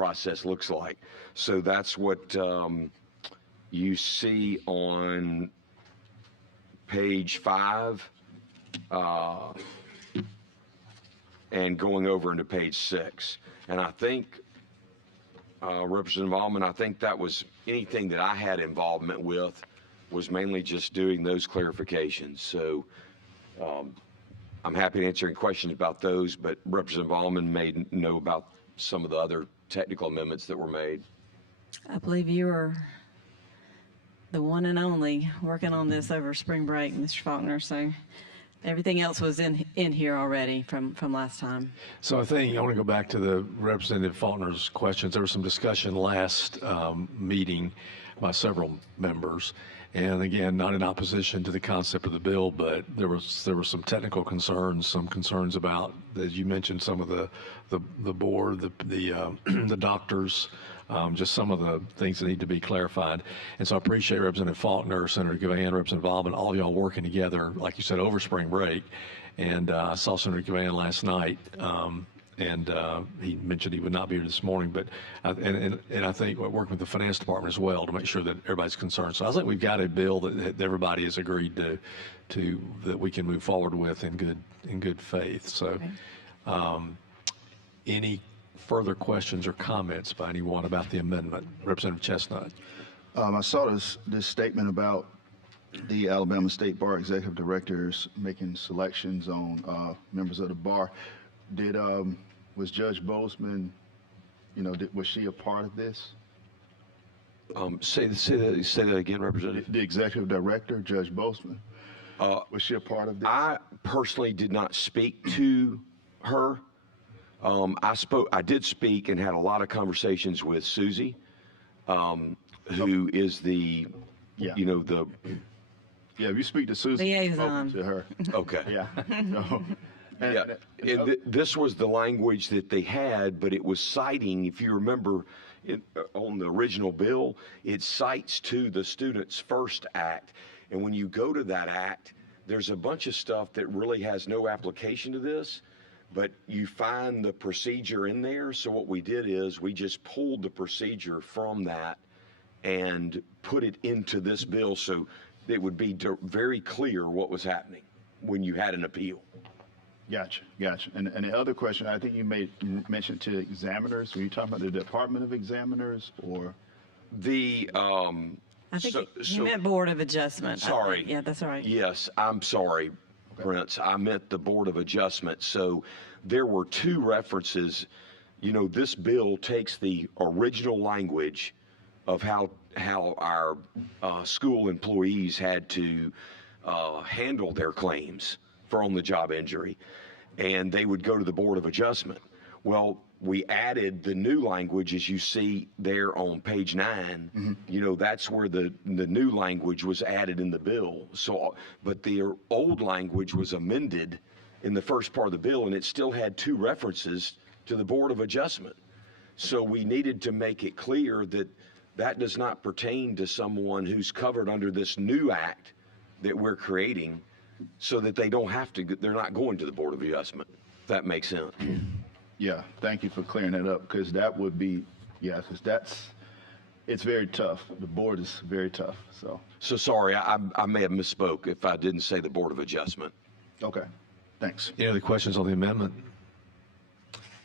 process looks like. So that's what you see on page 5 and going over into page 6. And I think, Representative Almond, I think that was anything that I had involvement with was mainly just doing those clarifications. So I'm happy to answer any questions about those, but Representative Almond may know about some of the other technical amendments that were made. I believe you were the one and only working on this over spring break, Mr. Faulkner, so everything else was in here already from last time. So I think I want to go back to the Representative Faulkner's questions. There was some discussion last meeting by several members, and again, not in opposition to the concept of the bill, but there were some technical concerns, some concerns about, as you mentioned, some of the board, the doctors, just some of the things that need to be clarified. And so I appreciate Representative Faulkner, Senator Gavan, Representative Alvin, all of y'all working together, like you said, over spring break. And I saw Senator Gavan last night, and he mentioned he would not be here this morning, but and I think we're working with the finance department as well to make sure that everybody's concerned. So I think we've got a bill that everybody has agreed to that we can move forward with in good faith. So any further questions or comments by anyone about the amendment? Representative Chestnut. I saw this statement about the Alabama State Bar Executive Directors making selections on members of the bar. Was Judge Bozeman, was she a part of this? Say that again, Representative. The Executive Director, Judge Bozeman, was she a part of this? I personally did not speak to her. I did speak and had a lot of conversations with Susie, who is the, Yeah. Yeah, if you speak to Susie, Liaison. to her. okay. Yeah. This was the language that they had, but it was citing, if you remember, on the original bill, it cites to the Students First Act. And when you go to that act, there's a bunch of stuff that really has no application to this, but you find the procedure in there. So what we did is we just pulled the procedure from that and put it into this bill so it would be very clear what was happening when you had an appeal. Gotcha. And the other question, I think you mentioned to examiners. Were you talking about the Department of Examiners or? I think you meant Board of Adjustment. Sorry. Yeah, that's all right. Yes, I'm sorry, Prince. I meant the Board of Adjustment. So there were 2 references. This bill takes the original language of how our school employees had to handle their claims for on-the-job injury, and they would go to the Board of Adjustment. Well, we added the new language, as you see there on page 9. Mm-hmm. That's where the new language was added in the bill. So, but the old language was amended in the first part of the bill, and it still had 2 references to the Board of Adjustment. So we needed to make it clear that that does not pertain to someone who's covered under this new act that we're creating, so that they're not going to the Board of Adjustment. If that makes sense. Yeah, thank you for clearing that up, because that would be, because it's very tough. The board is very tough, So sorry, I may have misspoke if I didn't say the Board of Adjustment. Okay, thanks. Any other questions on the amendment?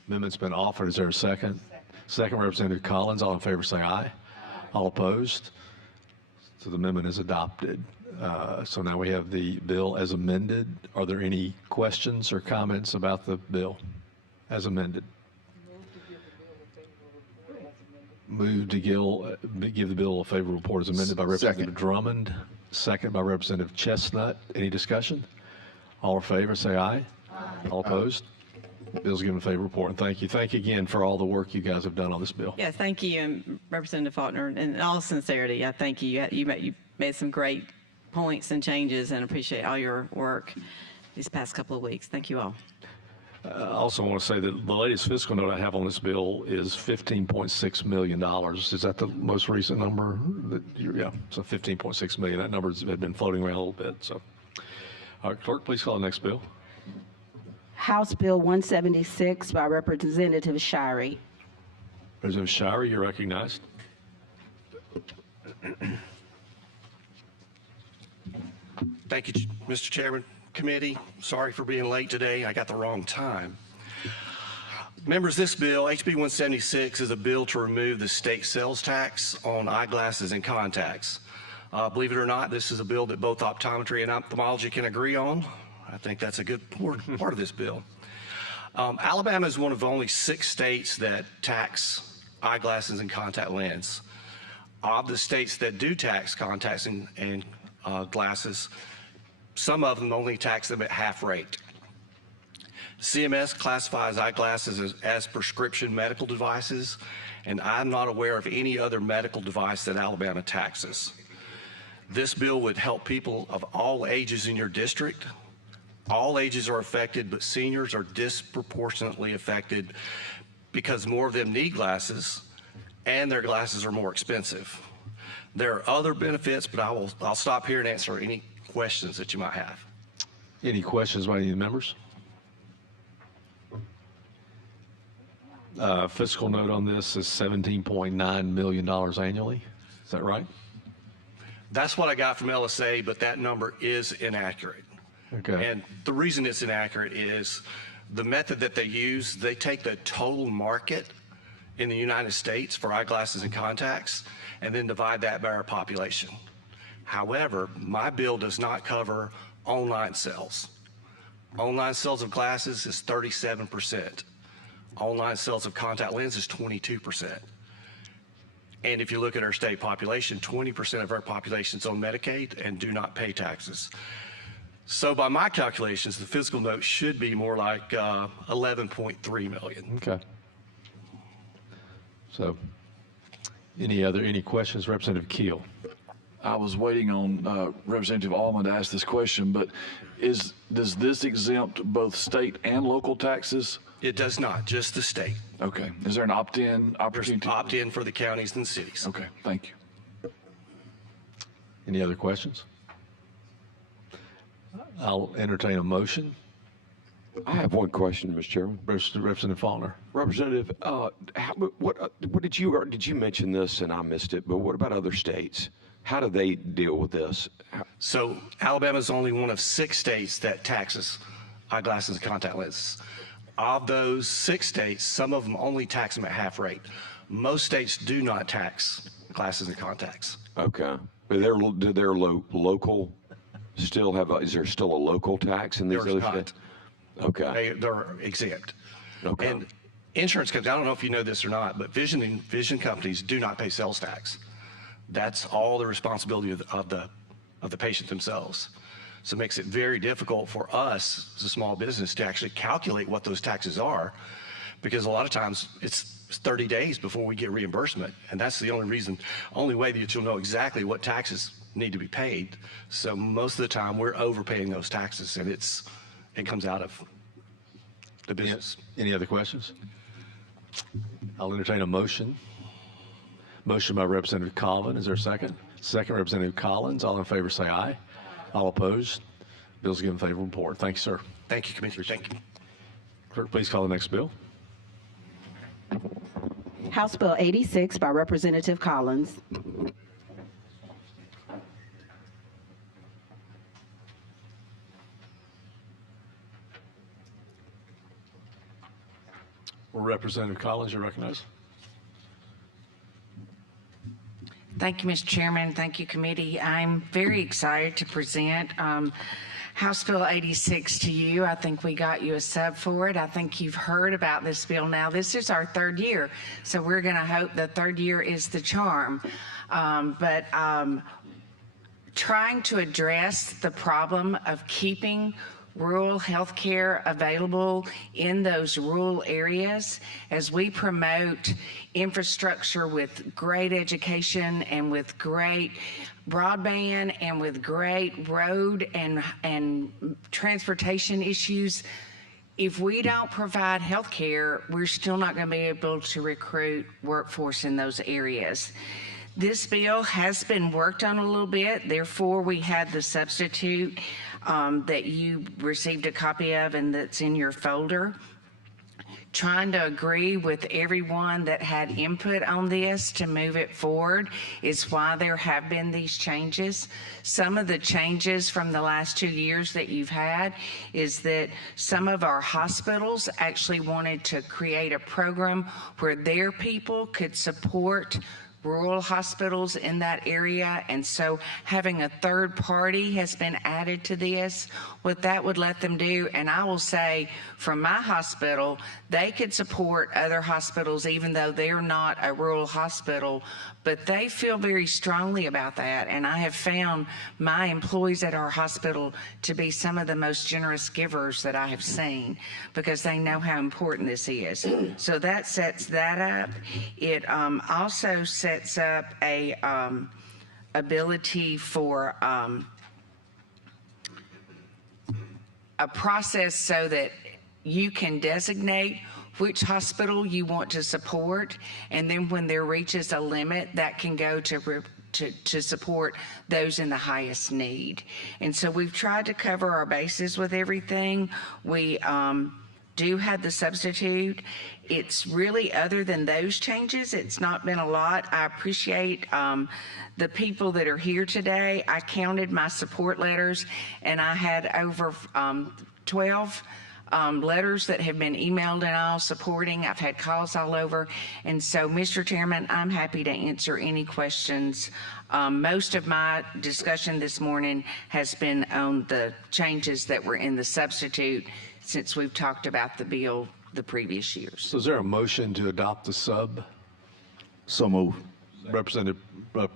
Amendment's been offered. Is there a second? Second, Representative Collins. All in favor say aye. All opposed? So the amendment is adopted. So now we have the bill as amended. Are there any questions or comments about the bill as amended? Move to give the bill a favorable report as amended by Representative Drummond. Second by Representative Chestnut. Any discussion? All in favor say aye. All opposed? Bill's given a favorable report. And thank you. Thank you again for all the work you guys have done on this bill. Yes, thank you, and Representative Faulkner. And in all sincerity, I thank you. You made some great points and changes, and appreciate all your work these past couple of weeks. Thank you all. I also want to say that the latest fiscal note I have on this bill is $15.6 million. Is that the most recent number? Yeah, so $15.6 million. That number has been floating around a little bit. So, all right, clerk, please call the next bill. House Bill 176 by Representative Shirey. Representative Shire, you're recognized. Thank you, Mr. Chairman. Committee, sorry for being late today. I got the wrong time. Members, this bill, HB 176, is a bill to remove the state sales tax on eyeglasses and contacts. Believe it or not, this is a bill that both optometry and ophthalmology can agree on. I think that's a good part of this bill. Alabama is one of only 6 states that tax eyeglasses and contact lenses. Of the states that do tax contacts and glasses, some of them only tax them at half rate. CMS classifies eyeglasses as prescription medical devices, and I'm not aware of any other medical device that Alabama taxes. This bill would help people of all ages in your district. All ages are affected, but seniors are disproportionately affected because more of them need glasses and their glasses are more expensive. There are other benefits, but I'll stop here and answer any questions that you might have. Any questions by any of the members? Fiscal note on this is $17.9 million annually. Is that right? That's what I got from LSA, but that number is inaccurate. Okay. And the reason it's inaccurate is the method that they use, they take the total market in the United States for eyeglasses and contacts and then divide that by our population. However, my bill does not cover online sales. Online sales of glasses is 37%. Online sales of contact lenses is 22%. And if you look at our state population, 20% of our population is on Medicaid and do not pay taxes. So by my calculations, the fiscal note should be more like 11.3 million. Okay. So, any questions, Representative Keel? I was waiting on Representative Allman to ask this question, but does this exempt both state and local taxes? It does not, just the state. Okay. Is there an opt-in There's opportunity? opt-in for the counties and the cities. Okay, thank you. Any other questions? I'll entertain a motion. I have one question, Mr. Chairman. Representative Faulkner. Representative, what did you mention this and I missed it, but what about other states? How do they deal with this? So Alabama is only one of 6 states that taxes eyeglasses and contact lenses. Of those 6 states, some of them only tax them at half rate. Most states do not tax glasses and contacts. Okay. Do their local still have, is there still a local tax in these There's other not. states? Okay. They're exempt. Okay. And insurance companies, I don't know if you know this or not, but vision companies do not pay sales tax. That's all the responsibility of the patient themselves. So it makes it very difficult for us as a small business to actually calculate what those taxes are, because a lot of times it's 30 days before we get reimbursement. And that's the only way that you'll know exactly what taxes need to be paid. So most of the time we're overpaying those taxes, and it comes out of the business. Any other questions? I'll entertain a motion. Motion by Representative Colvin. Is there a second? Second, Representative Collins. All in favor say aye. All opposed? Bill's given favorable report. Thank you, sir. Thank you, Commissioner. Thank you. Clerk, please call the next bill. House Bill 86 by Representative Collins. Representative Collins, you're recognized. Thank you, Mr. Chairman. Thank you, committee. I'm very excited to present House Bill 86 to you. I think we got you a sub for it. I think you've heard about this bill now. This is our 3rd year, so we're going to hope the 3rd year is the charm. Trying to address the problem of keeping rural health care available in those rural areas as we promote infrastructure with great education and with great broadband and with great road and transportation issues. If we don't provide health care, we're still not going to be able to recruit workforce in those areas. This bill has been worked on a little bit, therefore we had the substitute that you received a copy of and that's in your folder. trying to agree with everyone that had input on this to move it forward is why there have been these changes. Some of the changes from the last 2 years that you've had is that some of our hospitals actually wanted to create a program where their people could support rural hospitals in that area, and so having a third party has been added to this. What that would let them do, and I will say from my hospital, they could support other hospitals even though they're not a rural hospital, but they feel very strongly about that, and I have found my employees at our hospital to be some of the most generous givers that I have seen because they know how important this is. So that sets that up. It also sets up a ability for a process so that you can designate which hospital you want to support, and then when there reaches a limit, that can go to support those in the highest need. And so we've tried to cover our bases with everything. We do have the substitute. It's really, other than those changes, it's not been a lot. I appreciate the people that are here today. I counted my support letters, and I had over 12 letters that have been emailed and all supporting. I've had calls all over. And so, Mr. Chairman, I'm happy to answer any questions. Most of my discussion this morning has been on the changes that were in the substitute since we've talked about the bill the previous years. So is there a motion to adopt the sub? So move. Representative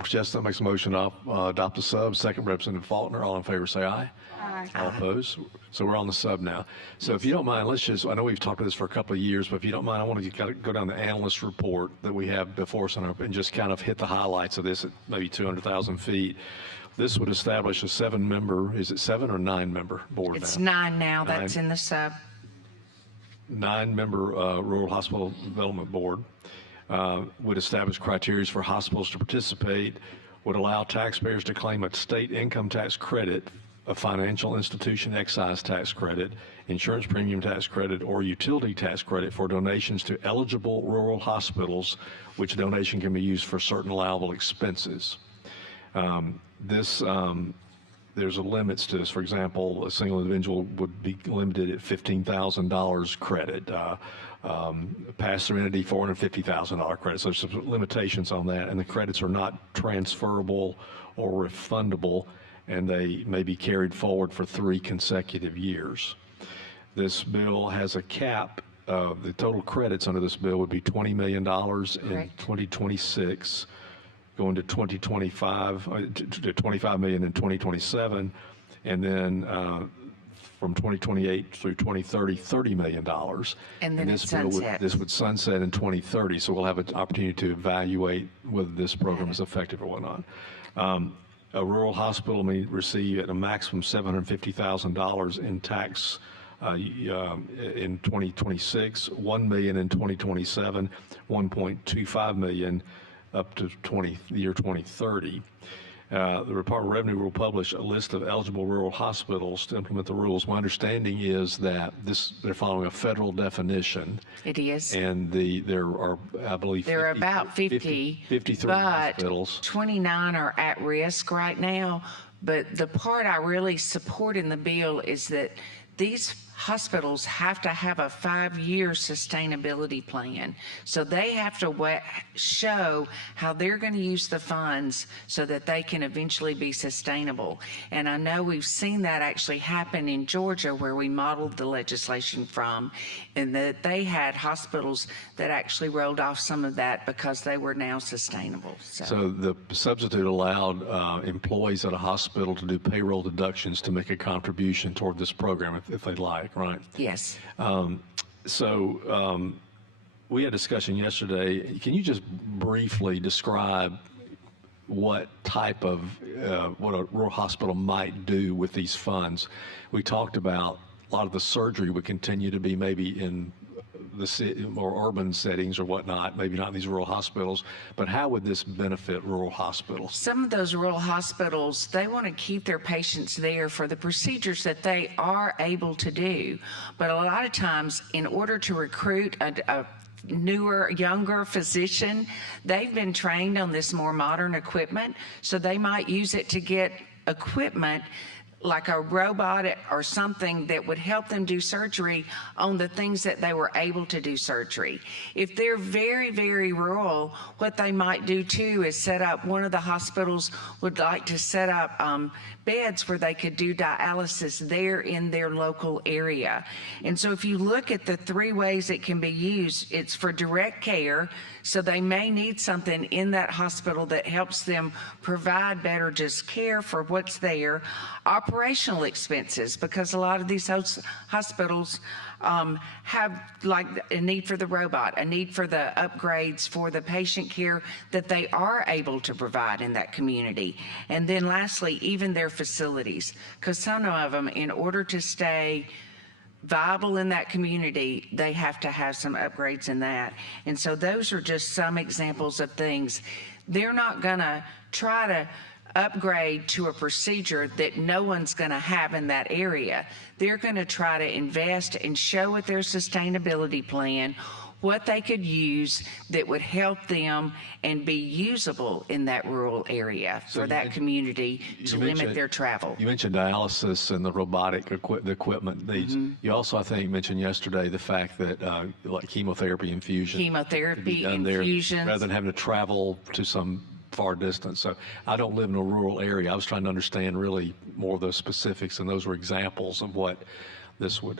Chestnut makes a motion to adopt the sub. Second, Representative Faulkner. All in favor, say aye. Aye. All opposed? So we're on the sub now. So if you don't mind, let's just, I know we've talked about this for a couple of years, but if you don't mind, I want to go down the analyst report that we have before us and just kind of hit the highlights of this at maybe 200,000 feet. This would establish a 7-member, is it 7 or 9-member board now? It's 9 now. That's in the sub. 9-member Rural Hospital Development Board. Would establish criteria for hospitals to participate, would allow taxpayers to claim a state income tax credit, a financial institution excise tax credit, insurance premium tax credit, or utility tax credit for donations to eligible rural hospitals, which donation can be used for certain allowable expenses. There's a limits to this. For example, a single individual would be limited at $15,000 credit. Pass-through entity, $450,000 credit. So there's some limitations on that, and the credits are not transferable or refundable, and they may be carried forward for 3 consecutive years. This bill has a cap. The total credits under this bill would be $20 million in Correct. 2026. Going to 2025, to 25 million in 2027, and then from 2028 through 2030, $30 million. And then it this bill sunsets. this would sunset in 2030, so we'll have an opportunity to evaluate whether this program is effective or whatnot. A rural hospital may receive at a maximum $750,000 in tax in 2026, $1 million in 2027, $1.25 million up to the year 2030. The Department of Revenue will publish a list of eligible rural hospitals to implement the rules. My understanding is that they're following a federal definition, It is. and there are, I believe, There are about 50, 53 but hospitals. 29 are at risk right now. But the part I really support in the bill is that these hospitals have to have a 5-year sustainability plan. So they have to show how they're going to use the funds so that they can eventually be sustainable. And I know we've seen that actually happen in Georgia, where we modeled the legislation from, and that they had hospitals that actually rolled off some of that because they were now sustainable. So the substitute allowed employees at a hospital to do payroll deductions to make a contribution toward this program if they'd like, right? Yes. We had a discussion yesterday. Can you just briefly describe what type of, what a rural hospital might do with these funds? We talked about a lot of the surgery would continue to be maybe in the city or urban settings or whatnot, maybe not these rural hospitals, but how would this benefit rural hospitals? Some of those rural hospitals, they want to keep their patients there for the procedures that they are able to do. But a lot of times, in order to recruit a newer, younger physician, they've been trained on this more modern equipment, so they might use it to get equipment like a robot or something that would help them do surgery on the things that they were able to do surgery. If they're very, very rural, what they might do too is set up, one of the hospitals would like to set up beds where they could do dialysis there in their local area. And so if you look at the three ways it can be used, it's for direct care, so they may need something in that hospital that helps them provide better just care for what's there. Operational expenses, because a lot of these hospitals have like a need for the robot, a need for the upgrades for the patient care that they are able to provide in that community. And then lastly, even their facilities, because some of them, in order to stay viable in that community, they have to have some upgrades in that. And so those are just some examples of things. They're not going to try to upgrade to a procedure that no one's going to have in that area. They're going to try to invest and show with their sustainability plan what they could use that would help them and be usable in that rural area for that community to limit their travel. You mentioned dialysis and the robotic equipment needs. You also, I think, mentioned yesterday the fact that like chemotherapy infusion. Chemotherapy, could be done there infusions. rather than having to travel to some far distance. So I don't live in a rural area. I was trying to understand really more of those specifics, and those were examples of what this would.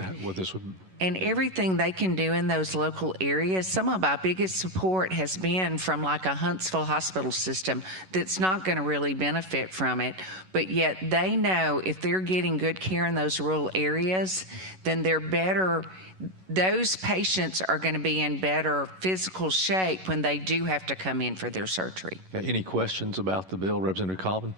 And everything they can do in those local areas. Some of our biggest support has been from like a Huntsville hospital system that's not going to really benefit from it, but yet they know if they're getting good care in those rural areas, then they're better. Those patients are going to be in better physical shape when they do have to come in for their surgery. Any questions about the bill, Representative Colvin?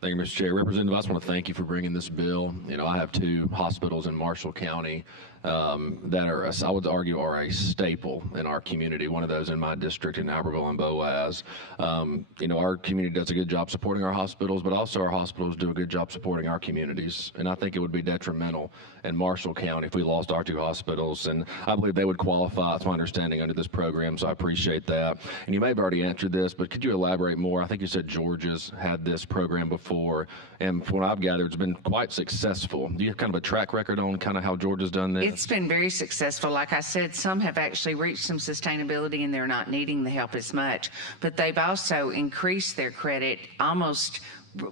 Thank you, Mr. Chair. Representative, I just want to thank you for bringing this bill. You know, I have two hospitals in Marshall County that are, I would argue, are a staple in our community. One of those in my district in Albertville and Boaz. You know, our community does a good job supporting our hospitals, but also our hospitals do a good job supporting our communities. And I think it would be detrimental in Marshall County if we lost our two hospitals. And I believe they would qualify, it's my understanding, under this program, so I appreciate that. And you may have already answered this, but could you elaborate more? I think you said Georgia's had this program before, and from what I've gathered, it's been quite successful. Do you have kind of a track record on kind of how Georgia's done this? It's been very successful. Like I said, some have actually reached some sustainability and they're not needing the help as much, but they've also increased their credit almost,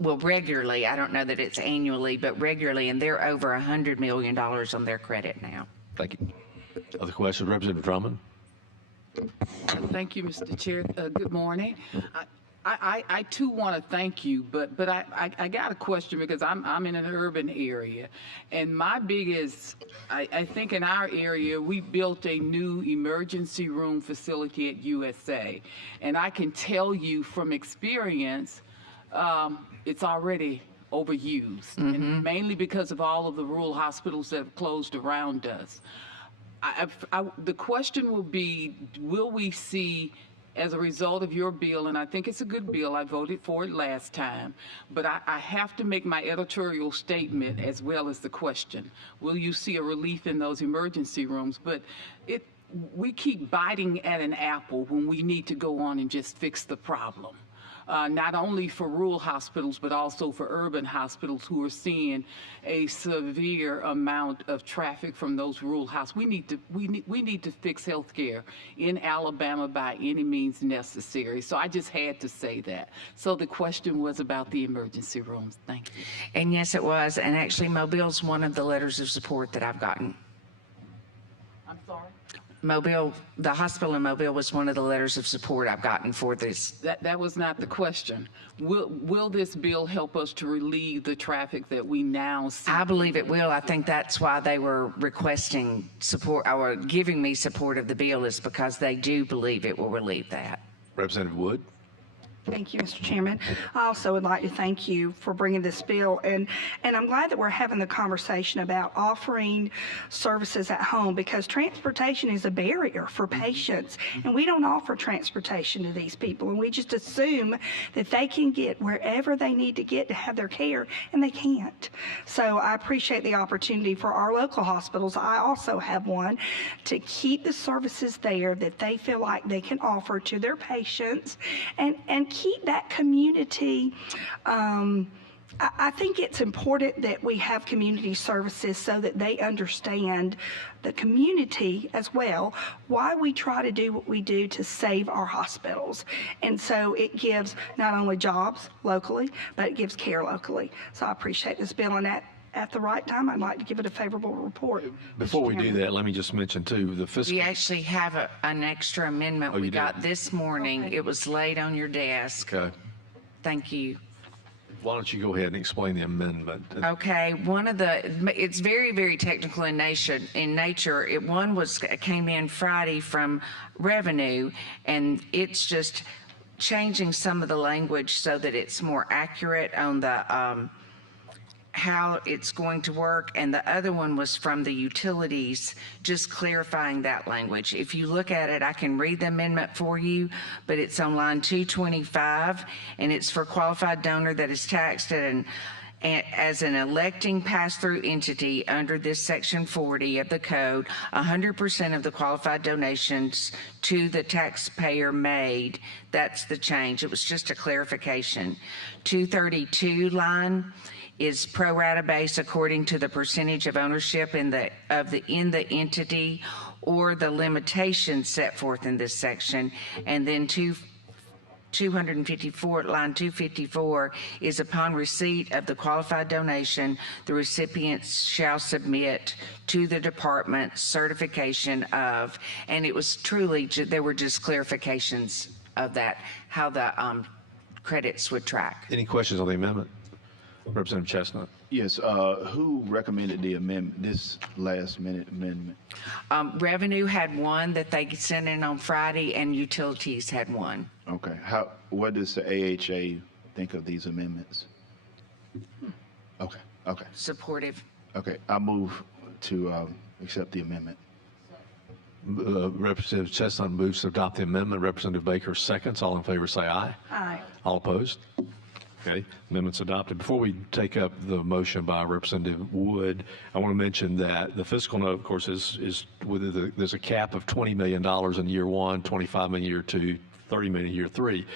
well, regularly. I don't know that it's annually, but regularly, and they're over $100 million on their credit now. Thank you. Other questions, Representative Drummond? Thank you, Mr. Chair. Good morning. I too want to thank you, but I got a question because I'm in an urban area, and my biggest, I think in our area we built a new emergency room facility at USA, and I can tell you from experience, it's already overused, and mainly because of all of the rural hospitals that have closed around us. The question will be, will we see, as a result of your bill, and I think it's a good bill, I voted for it last time, but I have to make my editorial statement as well as the question. Will you see a relief in those emergency rooms? But we keep biting at an apple when we need to go on and just fix the problem. Not only for rural hospitals, but also for urban hospitals who are seeing a severe amount of traffic from those rural hospitals. We need to fix healthcare in Alabama by any means necessary. So I just had to say that. So the question was about the emergency rooms. Thank you. And yes, it was. And actually, Mobile's one of the letters of support that I've gotten. I'm sorry? Mobile, the hospital in Mobile was one of the letters of support I've gotten for this. That was not the question. Will this bill help us to relieve the traffic that we now see? I believe it will. I think that's why they were requesting support or giving me support of the bill, is because they do believe it will relieve that. Representative Wood? Thank you, Mr. Chairman. I also would like to thank you for bringing this bill, and I'm glad that we're having the conversation about offering services at home, because transportation is a barrier for patients, and we don't offer transportation to these people, and we just assume that they can get wherever they need to get to have their care, and they can't. So I appreciate the opportunity for our local hospitals. I also have one, to keep the services there that they feel like they can offer to their patients, and keep that community. I think it's important that we have community services so that they understand, the community as well, why we try to do what we do to save our hospitals. And so it gives not only jobs locally, but it gives care locally. So I appreciate this bill, and at the right time, I'd like to give it a favorable report. Before we do that, let me just mention too, the fiscal. We actually have an extra amendment we you got did? this morning. Okay. It was laid on your desk. Okay. Thank you. Why don't you go ahead and explain the amendment? Okay, it's very, very technical in nature. One came in Friday from Revenue, and it's just changing some of the language so that it's more accurate on the how it's going to work, and the other one was from the utilities, just clarifying that language. If you look at it, I can read the amendment for you, but it's on line 225, and it's for qualified donor that is taxed as an electing pass-through entity under this section 40 of the code. 100% of the qualified donations to the taxpayer made. That's the change. It was just a clarification. 232 line is pro rata based according to the percentage of ownership in the entity or the limitations set forth in this section. And then 254, line 254 is upon receipt of the qualified donation, the recipients shall submit to the department certification of, and it was truly, there were just clarifications of that, how the credits would track. Any questions on the amendment? Representative Chestnut. Yes, who recommended the amendment, this last-minute amendment? Revenue had one that they sent in on Friday, and utilities had one. Okay, what does the AHA think of these amendments? Okay. Supportive. Okay, I move to accept the amendment. Representative Chestnut moves to adopt the amendment. Representative Baker seconds. All in favor say aye. Aye. All opposed? Okay, amendment's adopted. Before we take up the motion by Representative Wood, I want to mention that the fiscal note, of course, is there's a cap of $20 million in year one, $25 million in year two, $30 million in year three.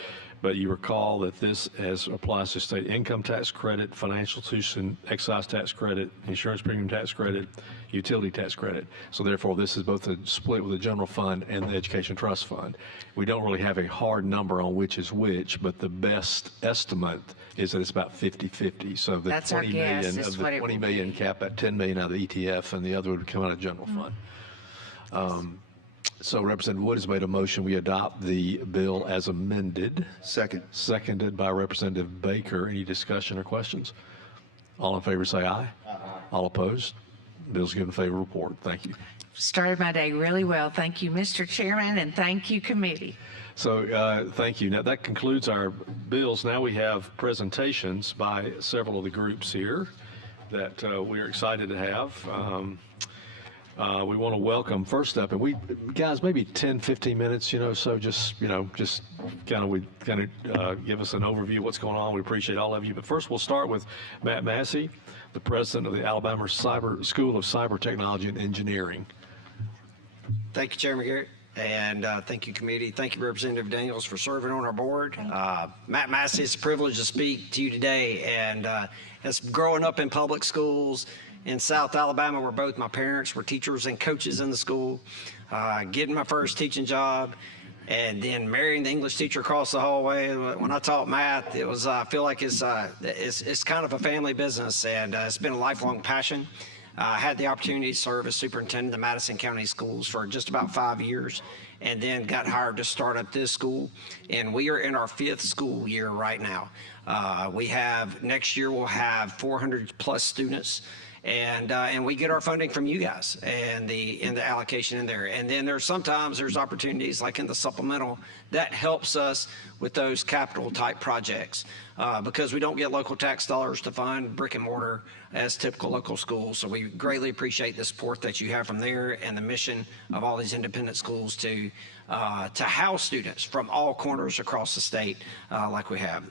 But you recall that this applies to state income tax credit, financial institution excise tax credit, insurance premium tax credit, utility tax credit. So therefore, this is both a split with the general fund and the education trust fund. We don't really have a hard number on which is which, but the best estimate is that it's about 50-50. So the That's our 20 guess, million is of the what it 20 will million be. cap at 10 million out of the ETF, and the other would come out of general fund. So Representative Wood has made a motion. We adopt the bill as amended. Second. Seconded by Representative Baker. Any discussion or questions? All in favor say aye. Aye. All opposed? Bill's given a favorable report. Thank you. Started my day really well. Thank you, Mr. Chairman, and thank you, committee. So thank you. Now that concludes our bills. Now we have presentations by several of the groups here that we are excited to have. We want to welcome first up, and we guys, maybe 10-15 minutes, so just kind of give us an overview of what's going on. We appreciate all of you. But first we'll start with Matt Massey, the president of the Alabama School of Cyber Technology and Engineering. Thank you, Chairman Garrett, and thank you, committee. Thank you, Representative Daniels, for serving on our board. Matt Massey, it's a privilege to speak to you today, and as growing up in public schools in South Alabama, where both my parents were teachers and coaches in the school, getting my first teaching job, and then marrying the English teacher across the hallway. When I taught math, it was I feel like it's kind of a family business, and it's been a lifelong passion. I had the opportunity to serve as superintendent of Madison County Schools for just about 5 years, and then got hired to start up this school. And we are in our 5th school year right now. Next year we'll have 400 plus students. And we get our funding from you guys and the allocation in there. And then there's opportunities like in the supplemental that helps us with those capital type projects because we don't get local tax dollars to fund brick and mortar as typical local schools. So we greatly appreciate the support that you have from there and the mission of all these independent schools to house students from all corners across the state like we have.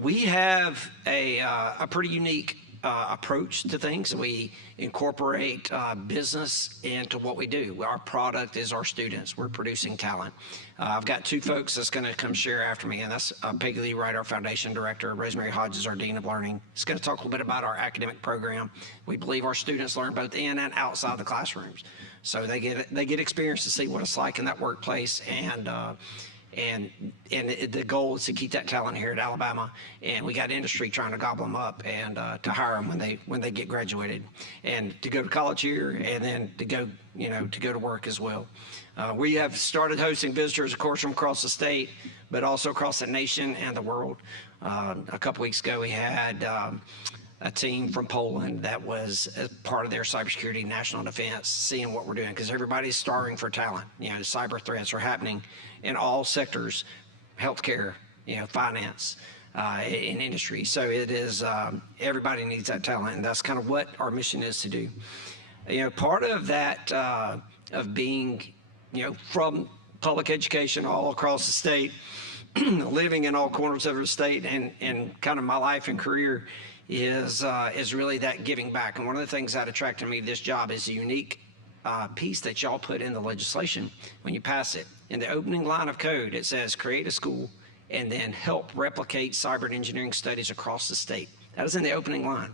We have a pretty unique approach to things. We incorporate business into what we do. Our product is our students. We're producing talent. I've got two folks that's going to come share after me, and that's Peggy Lee Wright, our foundation director, Rosemary Hodges, our dean of learning. It's going to talk a little bit about our academic program. We believe our students learn both in and outside the classrooms, so they get experience to see what it's like in that workplace, and the goal is to keep that talent here at Alabama, and we got industry trying to gobble them up and to hire them when they get graduated, and to go to college here, and then to go to work as well. We have started hosting visitors, of course, from across the state, but also across the nation and the world. A couple weeks ago, we had a team from Poland that was a part of their cybersecurity national defense, seeing what we're doing, because everybody's starving for talent. Cyber threats are happening in all sectors, healthcare, finance, in industry. So it is, everybody needs that talent, and that's kind of what our mission is to do. Part of that, of being, from public education all across the state, living in all corners of the state, and kind of my life and career is really that giving back. And one of the things that attracted me to this job is the unique piece that y'all put in the legislation when you pass it. In the opening line of code, it says create a school and then help replicate cyber and engineering studies across the state. That is in the opening line.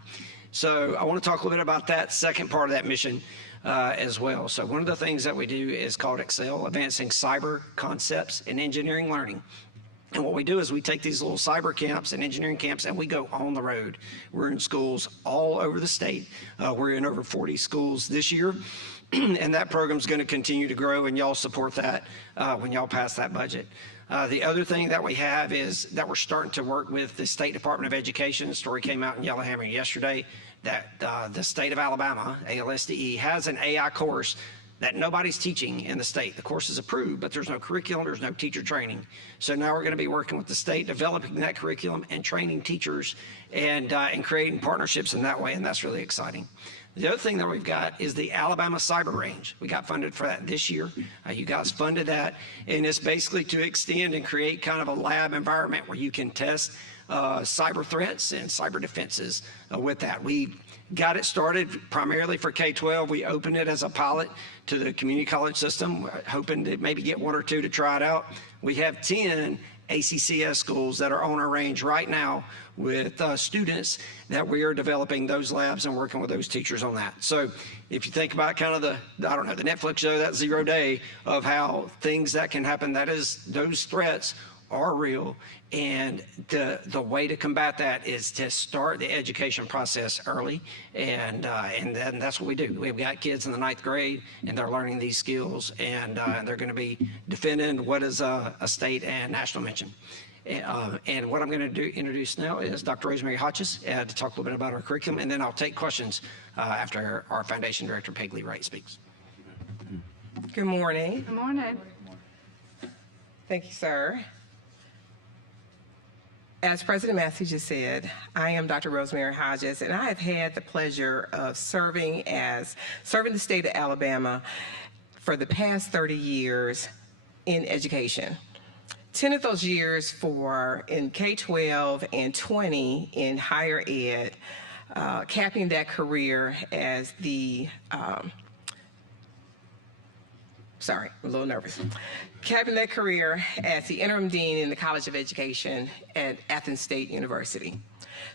So I want to talk a little bit about that second part of that mission as well. So one of the things that we do is called Excel, Advancing Cyber Concepts in Engineering Learning. And what we do is we take these little cyber camps and engineering camps and we go on the road. We're in schools all over the state. We're in over 40 schools this year. And that program is going to continue to grow, and y'all support that when y'all pass that budget. The other thing that we have is that we're starting to work with the State Department of Education. The story came out in Yellowhammer yesterday that the state of Alabama, ALSDE, has an AI course that nobody's teaching in the state. The course is approved, but there's no curriculum, there's no teacher training. So now we're going to be working with the state, developing that curriculum and training teachers and creating partnerships in that way, and that's really exciting. The other thing that we've got is the Alabama Cyber Range. We got funded for that this year. You guys funded that, and it's basically to extend and create kind of a lab environment where you can test cyber threats and cyber defenses with that. We got it started primarily for K-12. We opened it as a pilot to the community college system, hoping to maybe get one or two to try it out. We have 10 ACCS schools that are on our range right now with students that we are developing those labs and working with those teachers on that. So if you think about kind of the Netflix show, that 0 day of how things that can happen, that is, those threats are real. And the way to combat that is to start the education process early, and then that's what we do. We've got kids in the 9th grade, and they're learning these skills, and they're going to be defending what is a state and national mention. And what I'm going to introduce now is Dr. Rosemary Hodges to talk a little bit about our curriculum, and then I'll take questions after our foundation director, Peggy Lee Wright, speaks. Good morning. Good morning. Thank you, sir. As President Massey just said, I am Dr. Rosemary Hodges, and I have had the pleasure of serving the state of Alabama for the past 30 years in education. 10 of those years in K-12 and 20 in higher ed, capping that career as sorry, I'm a little nervous. Capping that career as the interim dean in the College of Education at Athens State University.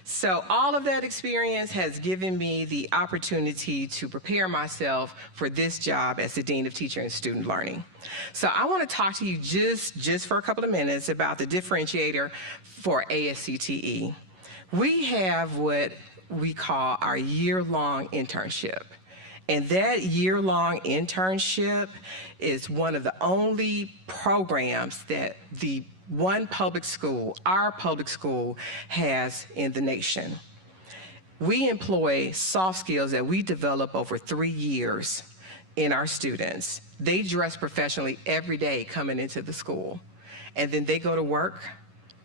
So all of that experience has given me the opportunity to prepare myself for this job as the Dean of Teacher and Student Learning. So I want to talk to you just for a couple of minutes about the differentiator for ASCTE. We have what we call our year-long internship. And that year-long internship is one of the only programs that our public school, has in the nation. We employ soft skills that we develop over 3 years in our students. They dress professionally every day coming into the school, and then they go to work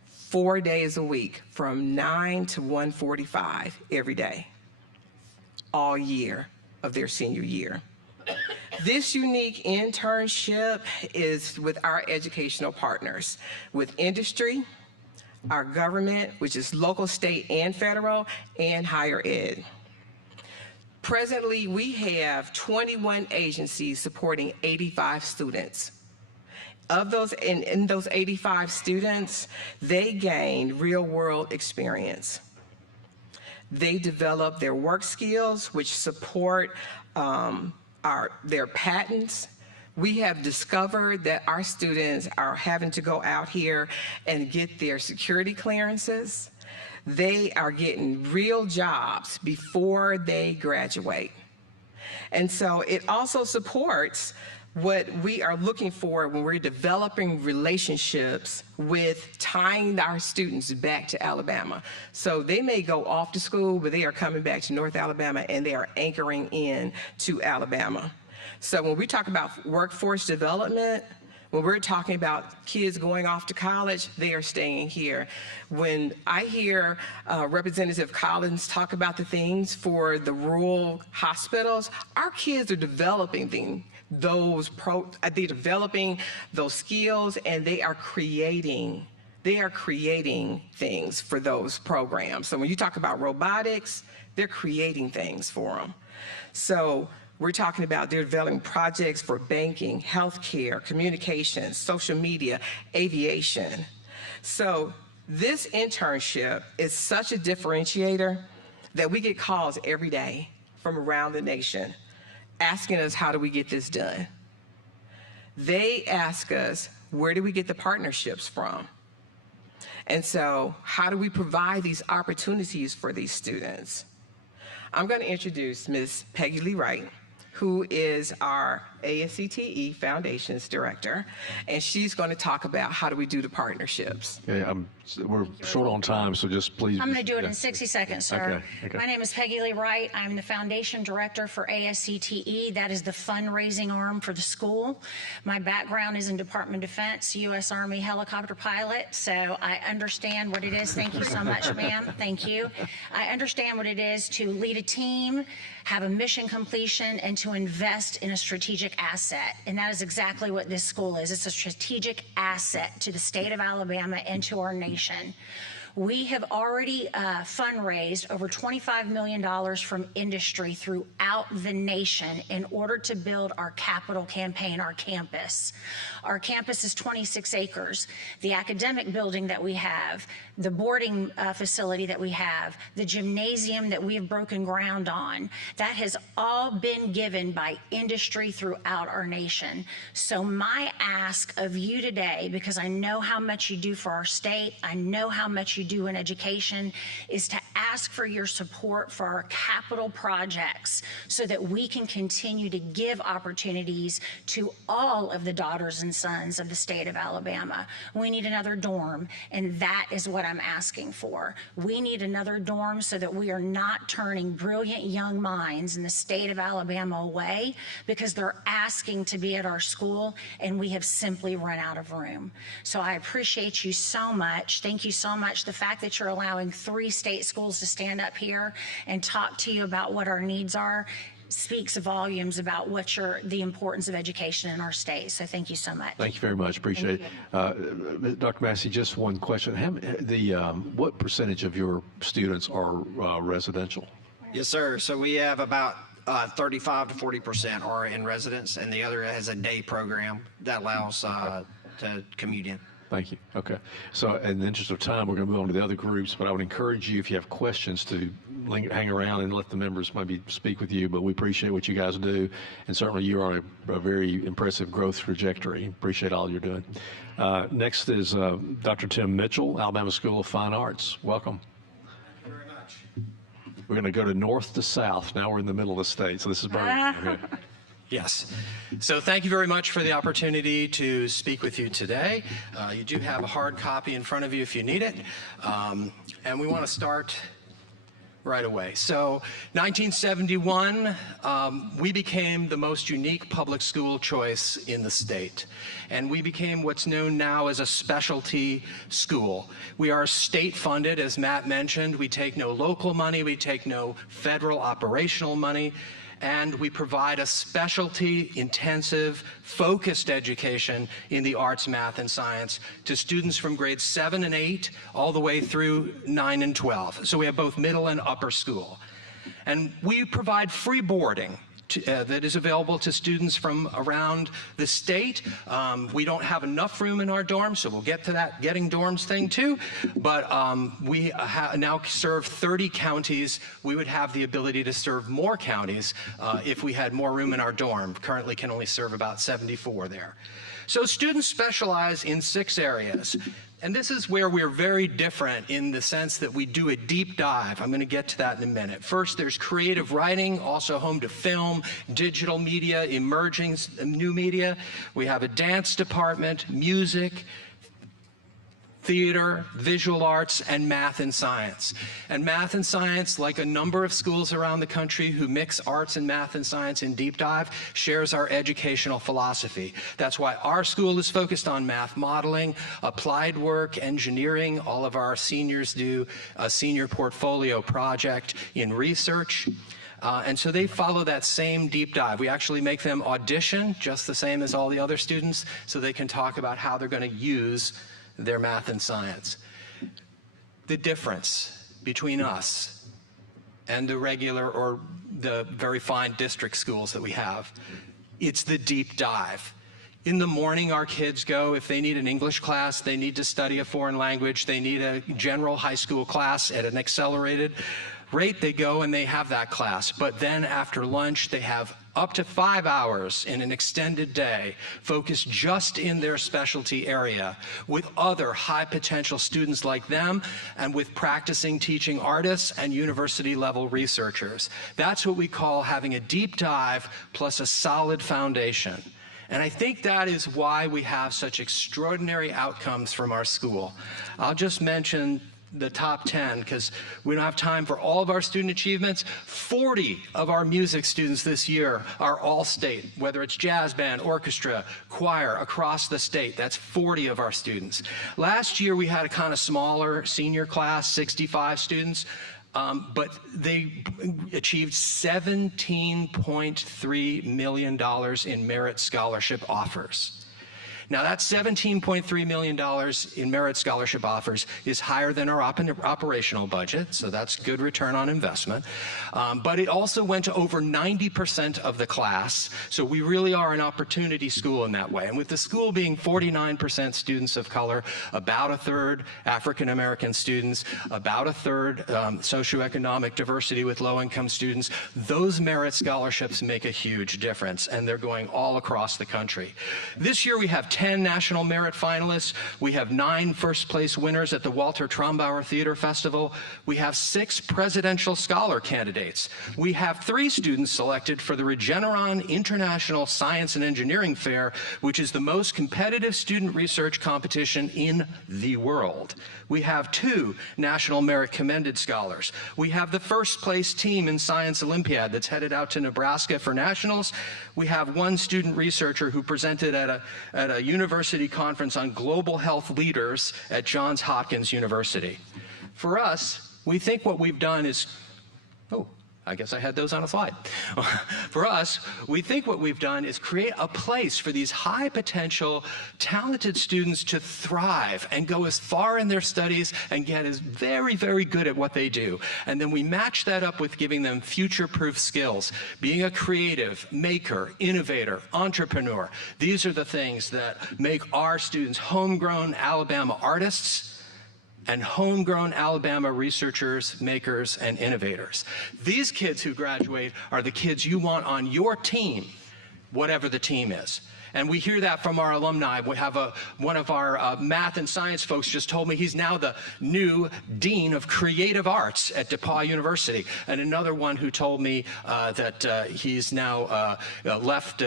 4 days a week from 9 to 1:45 every day, all year of their senior year. This unique internship is with our educational partners, with industry, our government, which is local, state, and federal, and higher ed. Presently, we have 21 agencies supporting 85 students. Of those, in those 85 students, they gain real-world experience. They develop their work skills, which support their patents. We have discovered that our students are having to go out here and get their security clearances. They are getting real jobs before they graduate. And so it also supports what we are looking for when we're developing relationships with tying our students back to Alabama. So they may go off to school, but they are coming back to North Alabama and they are anchoring in to Alabama. So when we talk about workforce development, when we're talking about kids going off to college, they are staying here. When I hear Representative Collins talk about the things for the rural hospitals, our kids are developing they're developing those skills, and they are creating things for those programs. So when you talk about robotics, they're creating things for them. So we're talking about they're developing projects for banking, healthcare, communications, social media, aviation. So this internship is such a differentiator that we get calls every day from around the nation asking us, how do we get this done? They ask us, where do we get the partnerships from? And so how do we provide these opportunities for these students? I'm going to introduce Ms. Peggy Lee Wright, who is our ASCTE Foundations Director, and she's going to talk about how do we do the partnerships. Okay, we're short on time, so just please. I'm going to do it in 60 seconds, sir. Okay. My name is Peggy Lee Wright. I'm the Foundation Director for ASCTE. That is the fundraising arm for the school. My background is in Department of Defense, U.S. Army helicopter pilot, so I understand what it is. Thank you so much, ma'am. Thank you. I understand what it is to lead a team, have a mission completion, and to invest in a strategic asset. And that is exactly what this school is. It's a strategic asset to the state of Alabama and to our nation. We have already fundraised over $25 million from industry throughout the nation in order to build our capital campaign, our campus. Our campus is 26 acres. The academic building that we have, the boarding facility that we have, the gymnasium that we have broken ground on, that has all been given by industry throughout our nation. So my ask of you today, because I know how much you do for our state, I know how much you do in education, is to ask for your support for our capital projects so that we can continue to give opportunities to all of the daughters and sons of the state of Alabama. We need another dorm, and that is what I'm asking for. We need another dorm so that we are not turning brilliant young minds in the state of Alabama away because they're asking to be at our school and we have simply run out of room. So I appreciate you so much. Thank you so much. The fact that you're allowing 3 state schools to stand up here and talk to you about what our needs are speaks volumes about the importance of education in our state. So thank you so much. Thank you very much. Appreciate it. Dr. Massey, just one question. What percentage of your students are residential? Yes, sir. So we have about 35 to 40% are in residence, and the other has a day program that allows to commute in. Thank you. Okay. So in the interest of time, we're going to move on to the other groups, but I would encourage you, if you have questions, to hang around and let the members maybe speak with you. But we appreciate what you guys do, and certainly you're on a very impressive growth trajectory. Appreciate all you're doing. Next is Dr. Tim Mitchell, Alabama School of Fine Arts. Welcome. Thank you very much. We're going to go to north to south. Now we're in the middle of the state, so this is Birmingham. Yes. So thank you very much for the opportunity to speak with you today. You do have a hard copy in front of you if you need it. And we want to start right away. So 1971, we became the most unique public school choice in the state. And we became what's known now as a specialty school. We are state funded, as Matt mentioned. We take no local money, we take no federal operational money, and we provide a specialty, intensive, focused education in the arts, math, and science to students from grades 7 and 8 all the way through 9 and 12. So we have both middle and upper school. And we provide free boarding that is available to students from around the state. We don't have enough room in our dorms, so we'll get to that getting dorms thing too. But we now serve 30 counties. We would have the ability to serve more counties if we had more room in our dorm. Currently can only serve about 74 there. So students specialize in 6 areas. And this is where we're very different in the sense that we do a deep dive. I'm going to get to that in a minute. First, there's creative writing, also home to film, digital media, emerging new media. We have a dance department, music, theater, visual arts, and math and science. And math and science, like a number of schools around the country who mix arts and math and science in deep dive, shares our educational philosophy. That's why our school is focused on math modeling, applied work, engineering. All of our seniors do a senior portfolio project in research. And so they follow that same deep dive. We actually make them audition just the same as all the other students so they can talk about how they're going to use their math and science. The difference between us and the regular or the very fine district schools that we have, it's the deep dive. In the morning, our kids go, if they need an English class, they need to study a foreign language, they need a general high school class at an accelerated rate, they go and they have that class. But then after lunch, they have up to 5 hours in an extended day focused just in their specialty area with other high potential students like them and with practicing teaching artists and university level researchers. That's what we call having a deep dive plus a solid foundation. And I think that is why we have such extraordinary outcomes from our school. I'll just mention the top 10 because we don't have time for all of our student achievements. 40 of our music students this year are all state, whether it's jazz band, orchestra, choir, across the state. That's 40 of our students. Last year we had a kind of smaller senior class, 65 students. But they achieved $17.3 million in merit scholarship offers. Now that $17.3 million in merit scholarship offers is higher than our operational budget, so that's good return on investment. But it also went to over 90% of the class, so we really are an opportunity school in that way. And with the school being 49% students of color, about a third African American students, about a third socioeconomic diversity with low-income students, those merit scholarships make a huge difference, and they're going all across the country. This year we have 10 national merit finalists. We have 9 first-place winners at the Walter Trombauer Theater Festival. We have 6 presidential scholar candidates. We have 3 students selected for the Regeneron International Science and Engineering Fair, which is the most competitive student research competition in the world. We have 2 National Merit Commended Scholars. We have the first-place team in Science Olympiad that's headed out to Nebraska for nationals. We have 1 student researcher who presented at a university conference on global health leaders at Johns Hopkins University. For us, we think what we've done is, I guess I had those on a slide. For us, we think what we've done is create a place for these high potential, talented students to thrive and go as far in their studies and get as very, very good at what they do. And then we match that up with giving them future-proof skills, being a creative, maker, innovator, entrepreneur. These are the things that make our students homegrown Alabama artists and homegrown Alabama researchers, makers, and innovators. These kids who graduate are the kids you want on your team, whatever the team is. And we hear that from our alumni. We have one of our math and science folks just told me he's now the new Dean of Creative Arts at DePauw University. And another one who told me that he's now left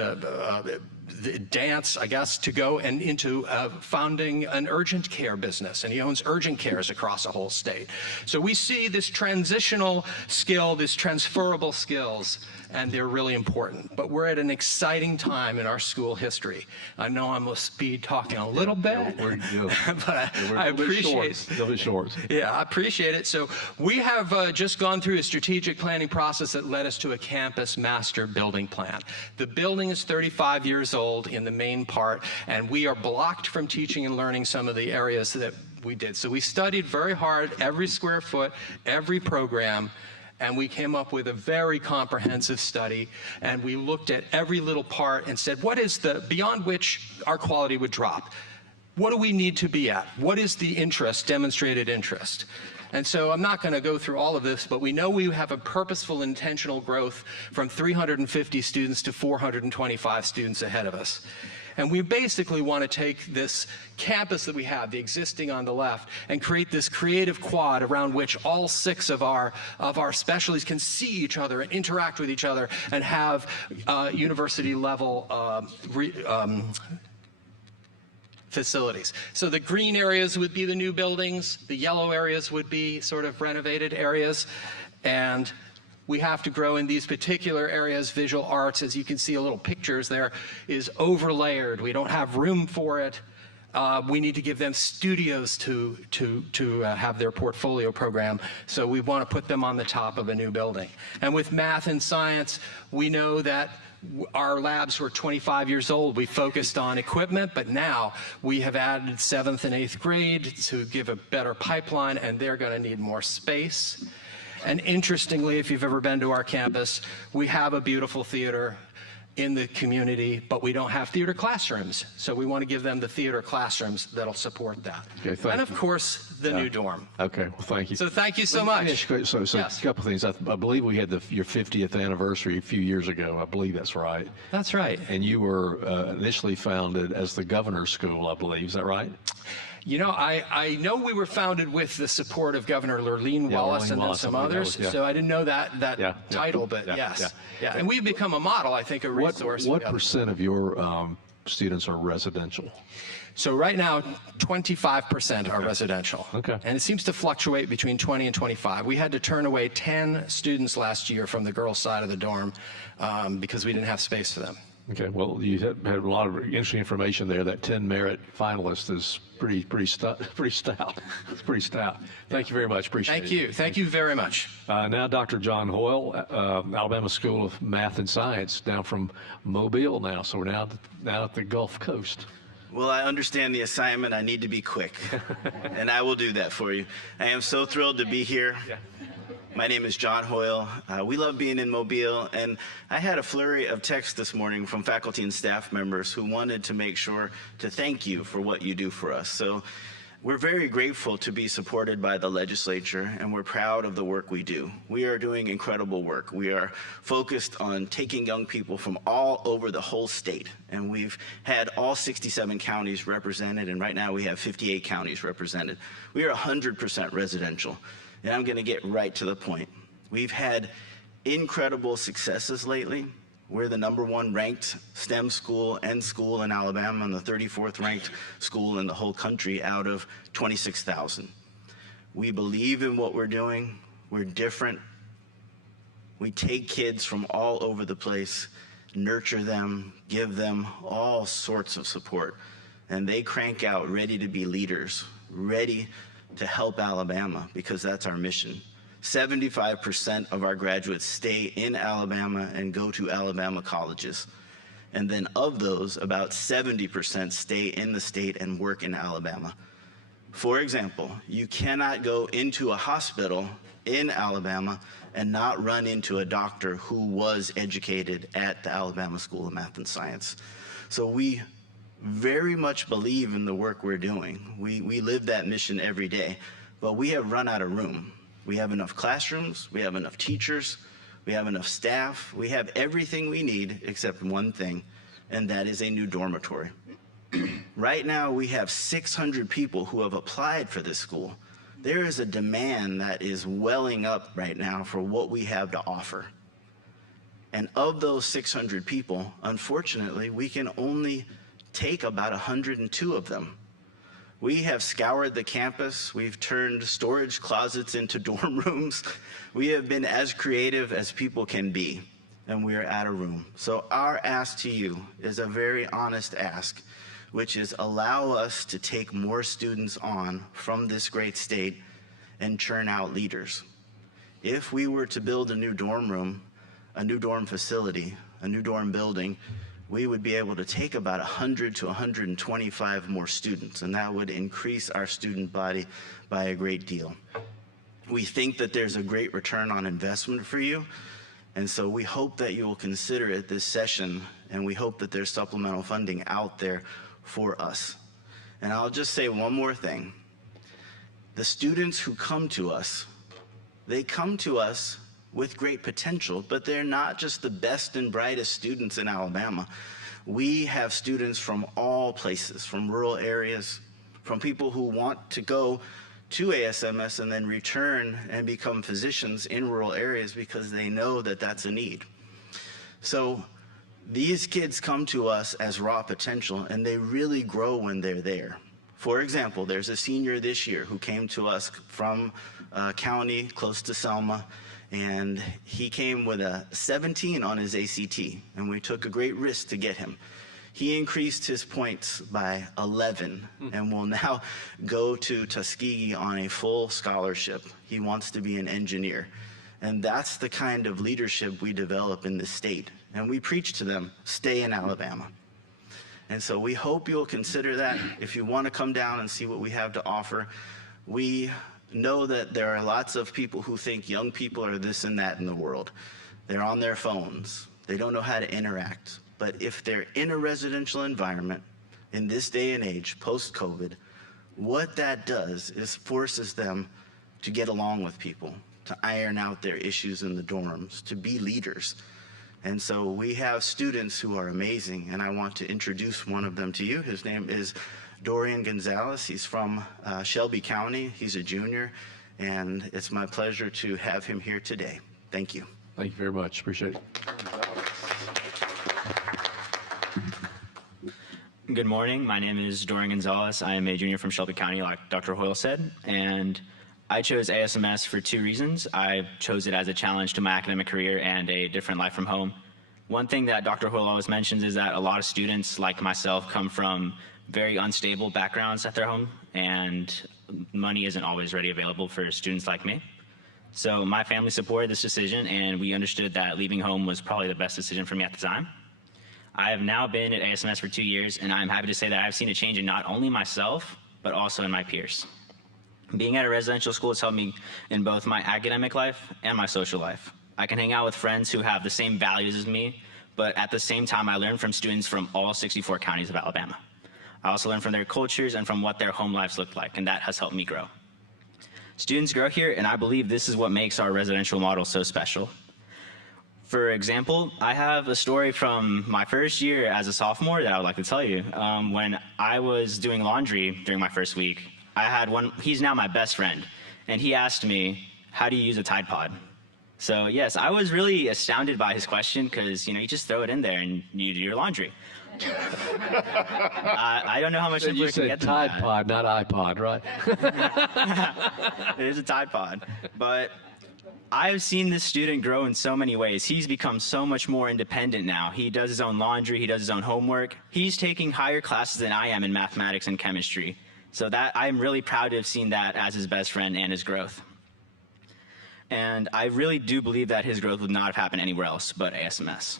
the dance, I guess, to go and into founding an urgent care business, and he owns urgent cares across the whole state. So we see this transitional skill, this transferable skills, and they're really important. But we're at an exciting time in our school history. I know I must be talking a little bit, but I appreciate They'll be short. Yeah, I appreciate it. So we have just gone through a strategic planning process that led us to a campus master building plan. The building is 35 years old in the main part, and we are blocked from teaching and learning some of the areas that we did. So we studied very hard every square foot, every program, and we came up with a very comprehensive study, and we looked at every little part and said, what is the, beyond which our quality would drop? What do we need to be at? What is the interest, demonstrated interest? And so I'm not going to go through all of this, but we know we have a purposeful, intentional growth from 350 students to 425 students ahead of us. And we basically want to take this campus that we have, the existing on the left, and create this creative quad around which all 6 of our specialties can see each other and interact with each other and have university level facilities. So the green areas would be the new buildings, the yellow areas would be sort of renovated areas, and we have to grow in these particular areas. Visual arts, as you can see a little pictures there, is overlayered. We don't have room for it. We need to give them studios to have their portfolio program, so we want to put them on the top of a new building. And with math and science, we know that our labs were 25 years old. We focused on equipment, but now we have added 7th and 8th grade to give a better pipeline, and they're going to need more space. And interestingly, if you've ever been to our campus, we have a beautiful theater in the community, but we don't have theater classrooms. So we want to give them the theater classrooms that'll support that. Okay, and of course, the new dorm. Okay, well, thank you. So thank you so much. So Yes. a couple of things. I believe we had your 50th anniversary a few years ago. I believe that's right. That's right. And you were initially founded as the Governor's School, I believe. Is that right? You know, I know we were founded with the support of Governor Lurleen Wallace and then some others, so I didn't know that title, but yes. Yeah, and we've become a model, I think, a resource. What percent of your students are residential? So right now, 25% are residential. Okay. And it seems to fluctuate between 20 and 25. We had to turn away 10 students last year from the girls' side of the dorm because we didn't have space for them. Okay, well, you had a lot of interesting information there. That 10 merit finalist is pretty stout. It's pretty stout. Thank you very much. Appreciate it. Thank you. Thank you very much. Now, Dr. John Hoyle, Alabama School of Math and Science, down from Mobile now. So we're now at the Gulf Coast. Well, I understand the assignment. I need to be quick, and I will do that for you. I am so thrilled to be here. My name is John Hoyle. We love being in Mobile, and I had a flurry of texts this morning from faculty and staff members who wanted to make sure to thank you for what you do for us. So we're very grateful to be supported by the legislature, and we're proud of the work we do. We are doing incredible work. We are focused on taking young people from all over the whole state, and we've had all 67 counties represented, and right now we have 58 counties represented. We are 100% residential. And I'm going to get right to the point. We've had incredible successes lately. We're the #1 ranked STEM school and school in Alabama and the 34th ranked school in the whole country out of 26,000. We believe in what we're doing. We're different. We take kids from all over the place, nurture them, give them all sorts of support, and they crank out ready to be leaders, ready to help Alabama, because that's our mission. 75% of our graduates stay in Alabama and go to Alabama colleges. And then of those, about 70% stay in the state and work in Alabama. For example, you cannot go into a hospital in Alabama and not run into a doctor who was educated at the Alabama School of Math and Science. So we very much believe in the work we're doing. We live that mission every day, but we have run out of room. We have enough classrooms, we have enough teachers, we have enough staff, we have everything we need except one thing, and that is a new dormitory. Right now, we have 600 people who have applied for this school. There is a demand that is welling up right now for what we have to offer. And of those 600 people, unfortunately, we can only take about 102 of them. We have scoured the campus. We've turned storage closets into dorm rooms. We have been as creative as people can be, and we are out of room. So our ask to you is a very honest ask, which is allow us to take more students on from this great state and churn out leaders. If we were to build a new dorm room, a new dorm facility, a new dorm building, we would be able to take about 100 to 125 more students, and that would increase our student body by a great deal. We think that there's a great return on investment for you, and so we hope that you will consider it this session, and we hope that there's supplemental funding out there for us. And I'll just say one more thing. The students who come to us, they come to us with great potential, but they're not just the best and brightest students in Alabama. We have students from all places, from rural areas, from people who want to go to ASMS and then return and become physicians in rural areas because they know that that's a need. So these kids come to us as raw potential, and they really grow when they're there. For example, there's a senior this year who came to us from a county close to Selma, and he came with a 17 on his ACT, and we took a great risk to get him. He increased his points by 11 and will now go to Tuskegee on a full scholarship. He wants to be an engineer. And that's the kind of leadership we develop in the state. And we preach to them, stay in Alabama. And so we hope you'll consider that. If you want to come down and see what we have to offer, we know that there are lots of people who think young people are this and that in the world. They're on their phones. They don't know how to interact. But if they're in a residential environment in this day and age, post-COVID, what that does is forces them to get along with people, to iron out their issues in the dorms, to be leaders. And so we have students who are amazing, and I want to introduce one of them to you. His name is Dorian Gonzalez. He's from Shelby County. He's a junior, and it's my pleasure to have him here today. Thank you. Thank you very much. Appreciate it. Good morning. My name is Dorian Gonzalez. I am a junior from Shelby County, like Dr. Hoyle said, and I chose ASMS for two reasons. I chose it as a challenge to my academic career and a different life from home. One thing that Dr. Hoyle always mentions is that a lot of students, like myself, come from very unstable backgrounds at their home, and money isn't always readily available for students like me. So my family supported this decision, and we understood that leaving home was probably the best decision for me at the time. I have now been at ASMS for 2 years, and I'm happy to say that I've seen a change in not only myself, but also in my peers. Being at a residential school has helped me in both my academic life and my social life. I can hang out with friends who have the same values as me, but at the same time, I learn from students from all 64 counties of Alabama. I also learn from their cultures and from what their home lives look like, and that has helped me grow. Students grow here, and I believe this is what makes our residential model so special. For example, I have a story from my first year as a sophomore that I would like to tell you. When I was doing laundry during my first week, I had one, he's now my best friend, and he asked me, how do you use a Tide Pod? So yes, I was really astounded by his question because, you just throw it in there and you do your laundry. I don't know how much So simpler you it can said get than Tide that. Pod, not iPod, right? It is a Tide Pod, but I've seen this student grow in so many ways. He's become so much more independent now. He does his own laundry, he does his own homework. He's taking higher classes than I am in mathematics and chemistry. So that I'm really proud to have seen that as his best friend and his growth. And I really do believe that his growth would not have happened anywhere else but ASMS.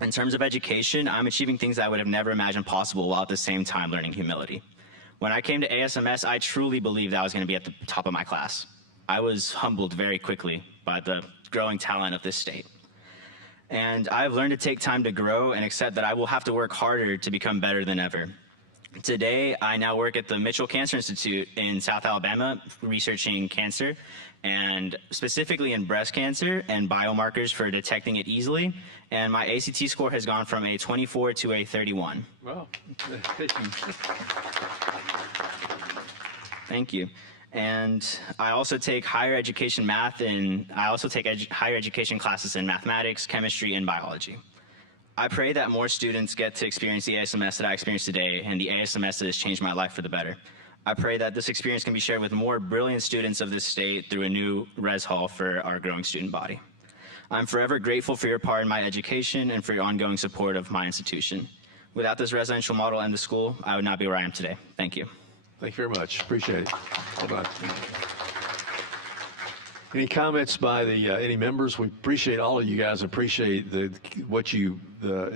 In terms of education, I'm achieving things I would have never imagined possible while at the same time learning humility. When I came to ASMS, I truly believed I was going to be at the top of my class. I was humbled very quickly by the growing talent of this state. And I've learned to take time to grow and accept that I will have to work harder to become better than ever. Today, I now work at the Mitchell Cancer Institute in South Alabama, researching cancer, and specifically in breast cancer and biomarkers for detecting it easily. And my ACT score has gone from a 24 to a 31. Wow. Thank you. Thank you. And I also take higher education math and I also take higher education classes in mathematics, chemistry, and biology. I pray that more students get to experience the ASMS that I experienced today and the ASMS that has changed my life for the better. I pray that this experience can be shared with more brilliant students of this state through a new res hall for our growing student body. I'm forever grateful for your part in my education and for your ongoing support of my institution. Without this residential model and the school, I would not be where I am today. Thank you. Thank you very much. Appreciate it. Well done. Any comments by any members? We appreciate all of you guys. Appreciate what you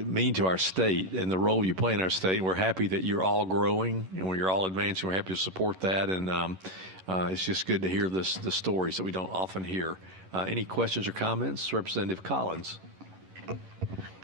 mean to our state and the role you play in our state. And we're happy that you're all growing and you're all advancing. We're happy to support that. And it's just good to hear the stories that we don't often hear. Any questions or comments? Representative Collins.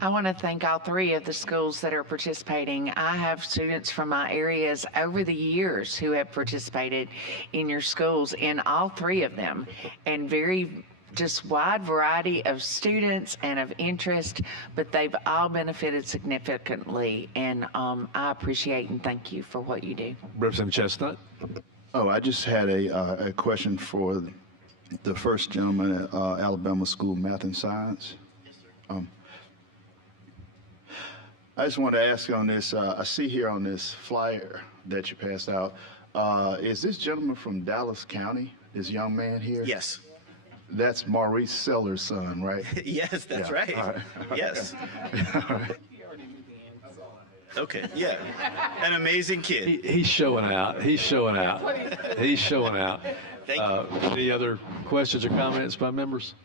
I want to thank all three of the schools that are participating. I have students from my areas over the years who have participated in your schools, in all three of them, and very just wide variety of students and of interest, but they've all benefited significantly, and I appreciate and thank you for what you do. Representative Chestnut. Oh, I just had a question for the first gentleman at Alabama School of Math and Science. I just wanted to ask on this, I see here on this flyer that you passed out, is this gentleman from Dallas County, this young man here? Yes. That's Maurice Sellers' son, right? Yes, that's Yeah. right. All right. Yes. Okay, yeah. An amazing kid. He's showing out. He's showing out. He's showing out. Thank you. Any other questions or comments by members?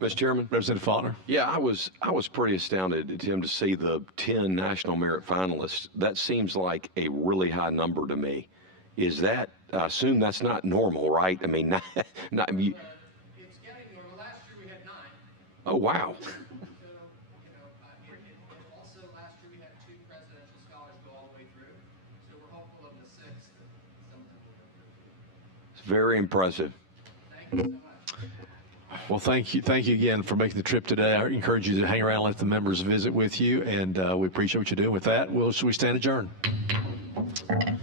Mr. Chairman? Representative Faulkner. Yeah, I was pretty astounded, Tim, to see the 10 National Merit finalists. That seems like a really high number to me. Is that, I assume that's not normal, right? I mean, not you. It's getting normal. Last year we had 9. Oh, wow. So, also last year we had 2 presidential scholars go all the way through. So we're hopeful of the 6th that some of them will go through. It's very impressive. Thank you so much. Well, thank you again for making the trip today. I encourage you to hang around and let the members visit with you, and we appreciate what you're doing. With that, we stand adjourned. I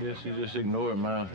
guess you just ignored my